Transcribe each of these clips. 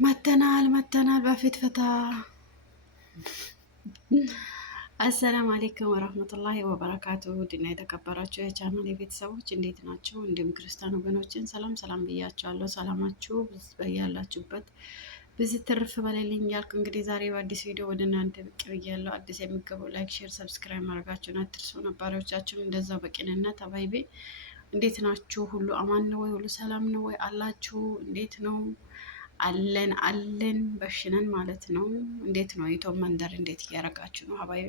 መተናል በፊት ፈታ። አሰላም አሌይኩም ወረህመቱላሂ ወበረካቱ። ውድና የተከበራችሁ የቻናል ቤተሰቦች እንዴት ናቸው? እንዲሁም ክርስቲያን ወገኖችን ሰላም ሰላም ብያቸዋለሁ። ሰላማችሁ በያላችሁበት ብዙ ትርፍ በሌልኝ ያልኩ እንግዲህ ዛሬ በአዲስ ቪዲዮ ወደ እናንተ ብቅ ብያለሁ። አዲስ የሚገቡ ላይክ፣ ሼር፣ ሰብስክራይብ ማድረጋችሁን አትርሱ። ነባሪዎቻችሁን እንደዛው በቅንነት አባይቤ እንዴት ናችሁ? ሁሉ አማን ነው ወይ? ሁሉ ሰላም ነው ወይ? አላችሁ? እንዴት ነው? አለን በሽነን ማለት ነው። እንዴት ነው የቶም መንደር እንዴት እያረጋችሁ ነው? ሀባይቢ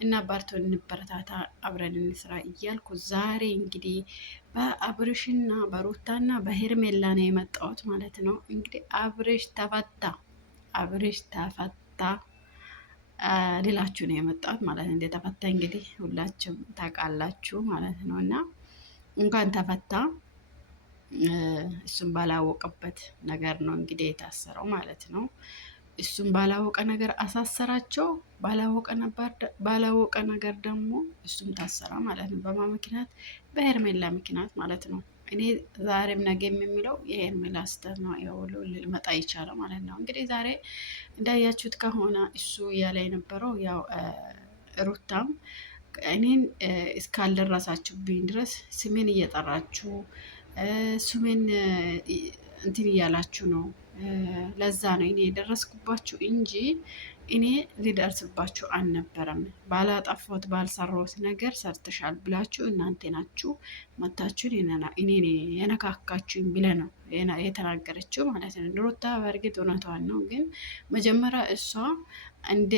እና ባርቶ እንበረታታ አብረን እንስራ እያልኩ ዛሬ እንግዲህ በአብርሽና በሩታና በሄርሜላ ነው የመጣሁት ማለት ነው። እንግዲህ አብርሽ ተፈታ ሌላችሁ ነው የመጣሁት ማለት ነው። እንደተፈታ እንግዲህ ሁላችሁም ታውቃላችሁ ማለት ነው። እና እንኳን ተፈታ እሱም ባላወቀበት ነገር ነው እንግዲህ የታሰረው ማለት ነው። እሱም ባላወቀ ነገር አሳሰራቸው። ባላወቀ ነገር ደግሞ እሱም ታሰራ ማለት ነው። በማ ምክንያት? በሄርሜላ ምክንያት ማለት ነው። እኔ ዛሬም ነገም የሚለው የሄርሜላ ስህተት ነው የሁሉ ሊመጣ ይቻላል ማለት ነው። እንግዲህ ዛሬ እንዳያችሁት ከሆነ እሱ እያለ የነበረው ያው ሩታም እኔን እስካልደረሳችሁብኝ ድረስ ስሜን እየጠራችሁ ስሜን እንትን እያላችሁ ነው። ለዛ ነው እኔ የደረስኩባችሁ እንጂ እኔ ሊደርስባችሁ አልነበረም። ባላጠፋሁት ባልሰራሁት ነገር ሰርተሻል ብላችሁ እናንተ ናችሁ መታችሁን እኔ የነካካችሁኝ ብለ ነው የተናገረችው ማለት ነው። ሩታ በእርግጥ እውነቷን ነው፣ ግን መጀመሪያ እሷ እንደ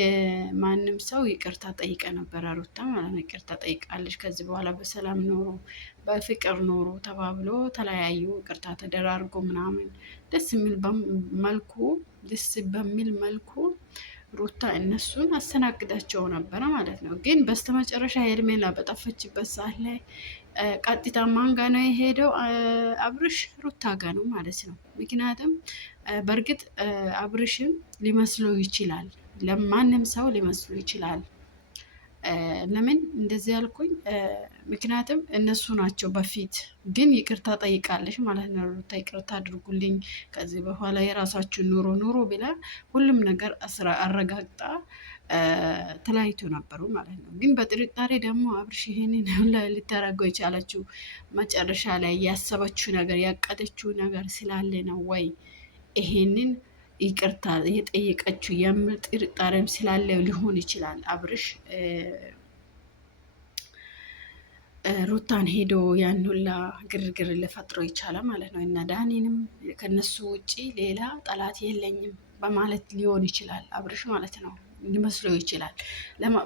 ማንም ሰው ይቅርታ ጠይቀ ነበረ። ሩታ ማለት ነው ይቅርታ ጠይቃለች። ከዚህ በኋላ በሰላም ኖሮ በፍቅር ኖሮ ተባብሎ ተለያዩ። ይቅርታ ተደራርጎ ምናምን ደስ በሚል መልኩ ሩታ እነሱን አስተናግዳቸው ነበረ ማለት ነው። ግን በስተመጨረሻ ሄርሜላ በጠፈችበት ሰዓት ላይ ቀጥታ ማን ጋ ነው የሄደው? አብርሽ ሩታ ጋ ነው ማለት ነው። ምክንያቱም በእርግጥ አብርሽም ሊመስለው ይችላል፣ ለማንም ሰው ሊመስሉ ይችላል። ለምን እንደዚህ ያልኩኝ? ምክንያቱም እነሱ ናቸው በፊት ግን ይቅርታ ጠይቃለች ማለት ነው። ሩታ ይቅርታ አድርጉልኝ፣ ከዚህ በኋላ የራሳችሁን ኑሮ ብላ ሁሉም ነገር አረጋግጣ ተለያይቶ ነበሩ ማለት ነው። ግን በጥርጣሬ ደግሞ አብርሽ ይሄንን ልታደርገው የቻለችው መጨረሻ ላይ ያሰበችው ነገር ያቀደችው ነገር ስላለ ነው ወይ ይሄንን ይቅርታ የጠየቀችው የሚል ጥርጣሬም ስላለ ሊሆን ይችላል። አብርሽ ሩታን ሄዶ ያን ሁላ ግርግር ልፈጥሮ ይቻላል ማለት ነው። እና ዳኒንም ከነሱ ውጪ ሌላ ጠላት የለኝም በማለት ሊሆን ይችላል አብርሽ ማለት ነው። ሊመስሎ ይችላል፣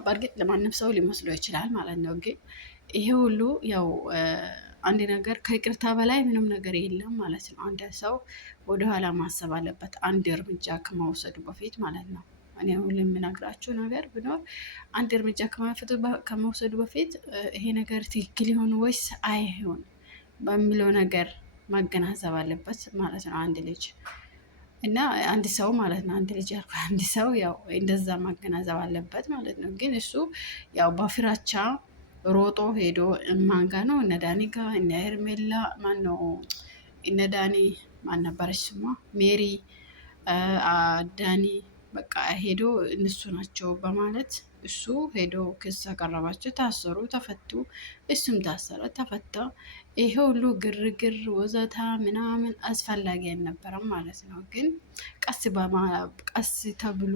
በእርግጥ ለማንም ሰው ሊመስሎ ይችላል ማለት ነው። ግን ይሄ ሁሉ ያው አንድ ነገር ከይቅርታ በላይ ምንም ነገር የለም ማለት ነው። አንድ ሰው ወደኋላ ማሰብ አለበት አንድ እርምጃ ከመውሰዱ በፊት ማለት ነው። እኔ አሁን የምነግራችሁ ነገር ቢኖር አንድ እርምጃ ከመውሰዱ በፊት ይሄ ነገር ትክክል ይሆን ወይስ አይሆን በሚለው ነገር ማገናዘብ አለበት ማለት ነው አንድ ልጅ እና አንድ ሰው ማለት ነው። አንድ ልጅ ያልኩ አንድ ሰው ያው እንደዛ ማገናዘብ አለበት ማለት ነው። ግን እሱ ያው በፍራቻ ሮጦ ሄዶ ማን ጋ ነው? እነ ዳኒ ጋ፣ እነ ሄርሜላ ማን ነው? እነ ዳኒ ማን ነበረች ስሟ? ሜሪ ዳኒ በቃ ሄዶ እነሱ ናቸው በማለት እሱ ሄዶ ክስ አቀረባቸው። ታሰሩ፣ ተፈቱ። እሱም ታሰረ፣ ተፈታ። ይሄ ሁሉ ግርግር ወዘታ ምናምን አስፈላጊ አልነበረም ማለት ነው። ግን ቀስ ተብሎ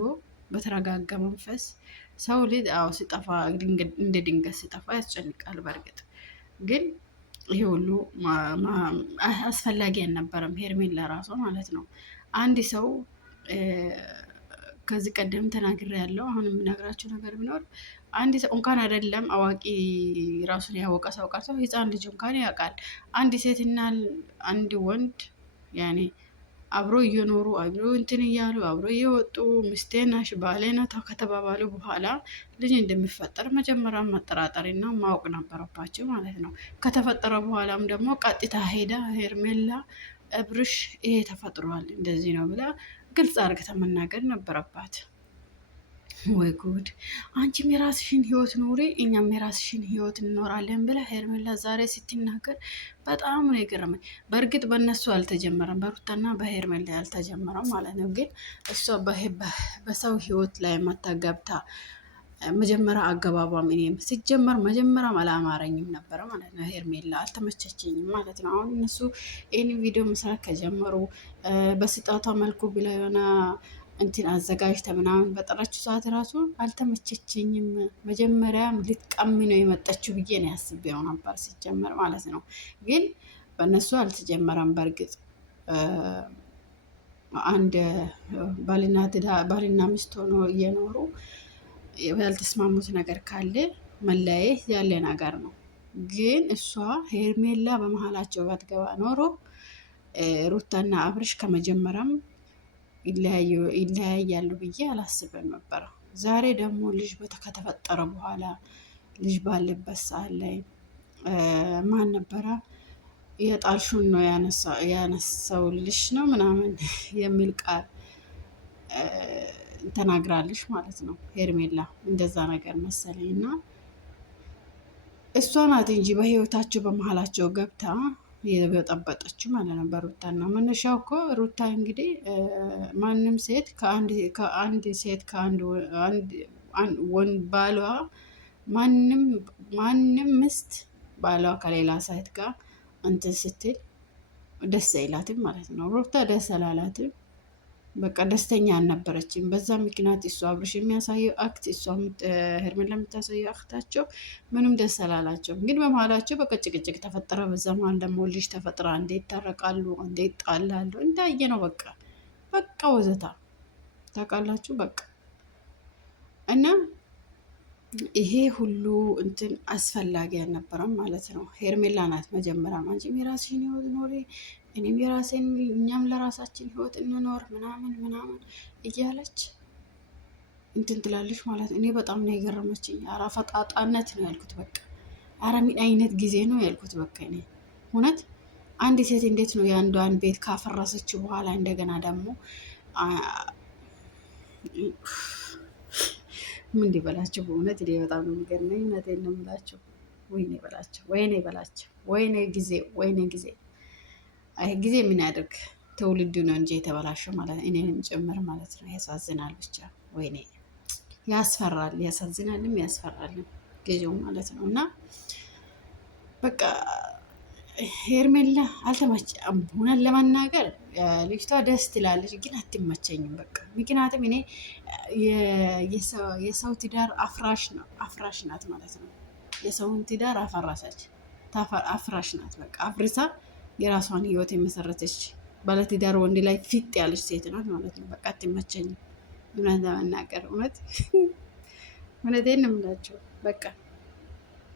በተረጋጋ መንፈስ ሰው ልጅ ሲጠፋ እንደ ድንገት ሲጠፋ ያስጨንቃል። በእርግጥ ግን ይሄ ሁሉ አስፈላጊ አልነበረም። ሄርሜላ ራሷ ማለት ነው አንድ ሰው ከዚህ ቀደም ተናግሬ ያለው አሁን የምነግራቸው ነገር ቢኖር አንድ ሰው እንኳን አይደለም አዋቂ ራሱን ያወቀ ሰው ቀርቶ ህፃን ልጅ እንኳን ያውቃል። አንድ ሴትና አንድ ወንድ ያኔ አብሮ እየኖሩ አብሮ እንትን እያሉ አብሮ እየወጡ ሚስቴ ነሽ ባሌ ነው ከተባባሉ በኋላ ልጅ እንደሚፈጠር መጀመሪያ መጠራጠርና ማወቅ ነበረባቸው ማለት ነው። ከተፈጠረ በኋላም ደግሞ ቀጥታ ሄዳ ሄርሜላ አብርሽ ይሄ ተፈጥሯል እንደዚህ ነው ብላ ግልጽ አድርገህ መናገር ነበረባት። ወይ ጉድ! አንቺም የራስሽን ህይወት ኑሪ፣ እኛም የራስሽን ህይወት እንኖራለን ብላ ሄርሜላ ዛሬ ስትናገር በጣም ነው የገረመኝ። በእርግጥ በእነሱ አልተጀመረም፣ በሩታና በሄርሜላ ያልተጀመረው ማለት ነው። ግን እሷ በሰው ህይወት ላይ መታገብታ መጀመሪያ አገባቧም እኔም ሲጀመር መጀመሪያም አላማረኝም ነበረ ማለት ነው። ሄርሜላ አልተመቸችኝም ማለት ነው። አሁን እነሱ ይህን ቪዲዮ መስራት ከጀመሩ በስጣቷ መልኩ ብላ የሆነ እንትን አዘጋጅተ ምናምን በጠራችው ሰዓት ራሱ አልተመቸችኝም። መጀመሪያም ልትቀሚ ነው የመጣችው ብዬ ነው ያስቤው ነበር ሲጀመር ማለት ነው። ግን በእነሱ አልተጀመረም። በእርግጥ አንድ ባልና ሚስት ሆኖ እየኖሩ ያልተስማሙት ነገር ካለ መለያየት ያለ ነገር ነው። ግን እሷ ሄርሜላ በመሀላቸው ባትገባ ኖሮ ሩታና አብርሽ ከመጀመሪያም ይለያያሉ ብዬ አላስብም ነበረ። ዛሬ ደግሞ ልጅ ከተፈጠረ በኋላ ልጅ ባለበት ሰዓት ላይ ማን ነበረ የጣልሹን ነው ያነሳው ልሽ ነው ምናምን የሚል ቃል ተናግራለች ማለት ነው። ሄርሜላ እንደዛ ነገር መሰለኝ እና እሷ ናት እንጂ በህይወታቸው በመሀላቸው ገብታ የበጠበጠችው ማለት ነው። በሩታና መነሻው እኮ ሩታ እንግዲህ ማንም ሴት ከአንድ ሴት ወንድ ባሏ ማንም ምስት ባሏ ከሌላ ሴት ጋር እንትን ስትል ደስ አይላትም ማለት ነው። ሩታ ደስ አላላትም። በቃ ደስተኛ አልነበረችም። በዛ ምክንያት እሷ አብርሽ የሚያሳየው አክት እሷ ሄርሜላ የምታሳየው አክታቸው ምንም ደስ አላላቸው። ግን በመሀላቸው በቃ ጭቅጭቅ ተፈጠረ። በዛ መሀል ደግሞ ልጅ ተፈጥራ እንዴት ታረቃሉ፣ እንዴት ጣላሉ እንዳየ ነው። በቃ ወዘታ ታውቃላችሁ። በቃ እና ይሄ ሁሉ እንትን አስፈላጊ አልነበረም ማለት ነው። ሄርሜላ ናት መጀመሪያ አንቺም የራስሽን ህይወት ኖሪ፣ እኔም የራሴን፣ እኛም ለራሳችን ህይወት እንኖር ምናምን እያለች እንትን ትላለች ማለት ነው። እኔ በጣም ነው የገረመችኝ። አራ ፈጣጣነት ነው ያልኩት። በቃ አረ ምን አይነት ጊዜ ነው ያልኩት። በቃ እኔ እውነት አንድ ሴት እንዴት ነው የአንዷን ቤት ካፈረሰች በኋላ እንደገና ደግሞ ምን እንዲበላቸው በእውነት እኔ በጣም ነው የሚገርመኝ። እውነቴን ነው የምላቸው። ወይኔ በላቸው፣ ወይኔ በላቸው፣ ወይኔ ጊዜ። አይ ጊዜ ምን ያደርግ ትውልዱ ነው እንጂ የተበላሸው ማለት ነው፣ እኔንም ጭምር ማለት ነው። ያሳዝናል ብቻ ወይኔ፣ ያስፈራል፣ ያሳዝናልም ያስፈራልም ጊዜው ማለት ነው። እና በቃ ሄርሜላ አልተመቸም። ሆነን ለመናገር ልጅቷ ደስ ትላለች፣ ግን አትመቸኝም። በቃ ምክንያቱም እኔ የሰው ትዳር አፍራሽ ናት ማለት ነው። የሰውን ትዳር አፍራሽ ናት። በቃ አፍርሳ የራሷን ህይወት የመሰረተች ባለትዳር ወንድ ላይ ፊት ያለች ሴት ናት ማለት ነው። በቃ አትመቸኝም። እውነት ለመናገር እውነቴን ነው የምላቸው። በቃ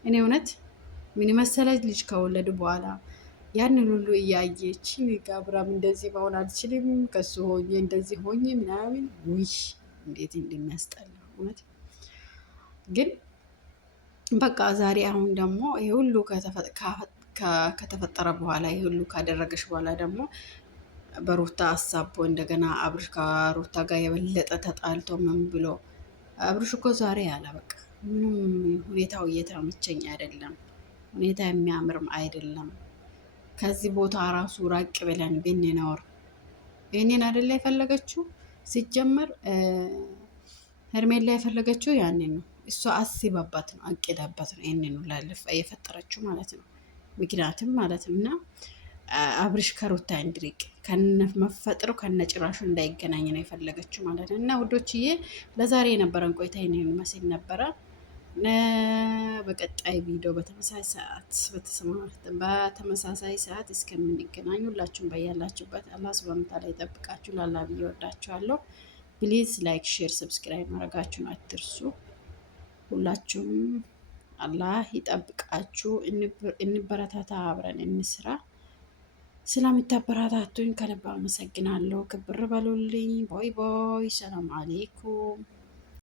እኔ እውነት ምን መሰለች ልጅ ከወለዱ በኋላ ያንን ሁሉ እያየች ጋብራም እንደዚህ መሆን አልችልም ከሱ ሆኜ እንደዚህ ሆኜ ምናምን ውይ እንዴት እንደሚያስጠላ እውነት። ግን በቃ ዛሬ አሁን ደግሞ ይሄ ሁሉ ከተፈጠረ በኋላ ይሄ ሁሉ ካደረገች በኋላ ደግሞ በሩታ አሳቦ እንደገና አብርሽ ከሩታ ጋር የበለጠ ተጣልቶ ምን ብሎ አብርሽ እኮ ዛሬ ያለ በቃ ምንም ሁኔታው እየተመቸኝ አይደለም፣ ሁኔታ የሚያምርም አይደለም። ከዚህ ቦታ ራሱ ራቅ ብለን ብንኖር ይህንን አይደለ የፈለገችው። ሲጀመር ሄርሜላ የፈለገችው ያንን ነው። እሷ አስባባት ነው፣ አቅዳባት ነው ይህንን ላለፍ የፈጠረችው ማለት ነው። ምክንያቱም ማለት ነው እና አብርሽ ከሩታ እንድሪቅ ከነመፈጠሩ ከነጭራሹ እንዳይገናኝ ነው የፈለገችው ማለት ነው። እና ውዶችዬ ለዛሬ የነበረን ቆይታ ይህንን ይመስል ነበረ። በቀጣይ ቪዲዮ በተመሳሳይ ሰዓት እስከምንገናኝ ሁላችሁም በያላችሁበት አላህ ሱብሃነሁ ወተዓላ ይጠብቃችሁ። ላላ ብዬ ወዳችኋለሁ። ፕሊዝ ላይክ፣ ሼር፣ ሰብስክራይብ ማድረጋችሁን አትርሱ። ሁላችሁም አላህ ይጠብቃችሁ። እንበረታታ፣ አብረን እንስራ። ስለምታበረታቱኝ ከልብ አመሰግናለሁ። ክብር በሉልኝ። ቦይ ቦይ። ሰላም አሌይኩም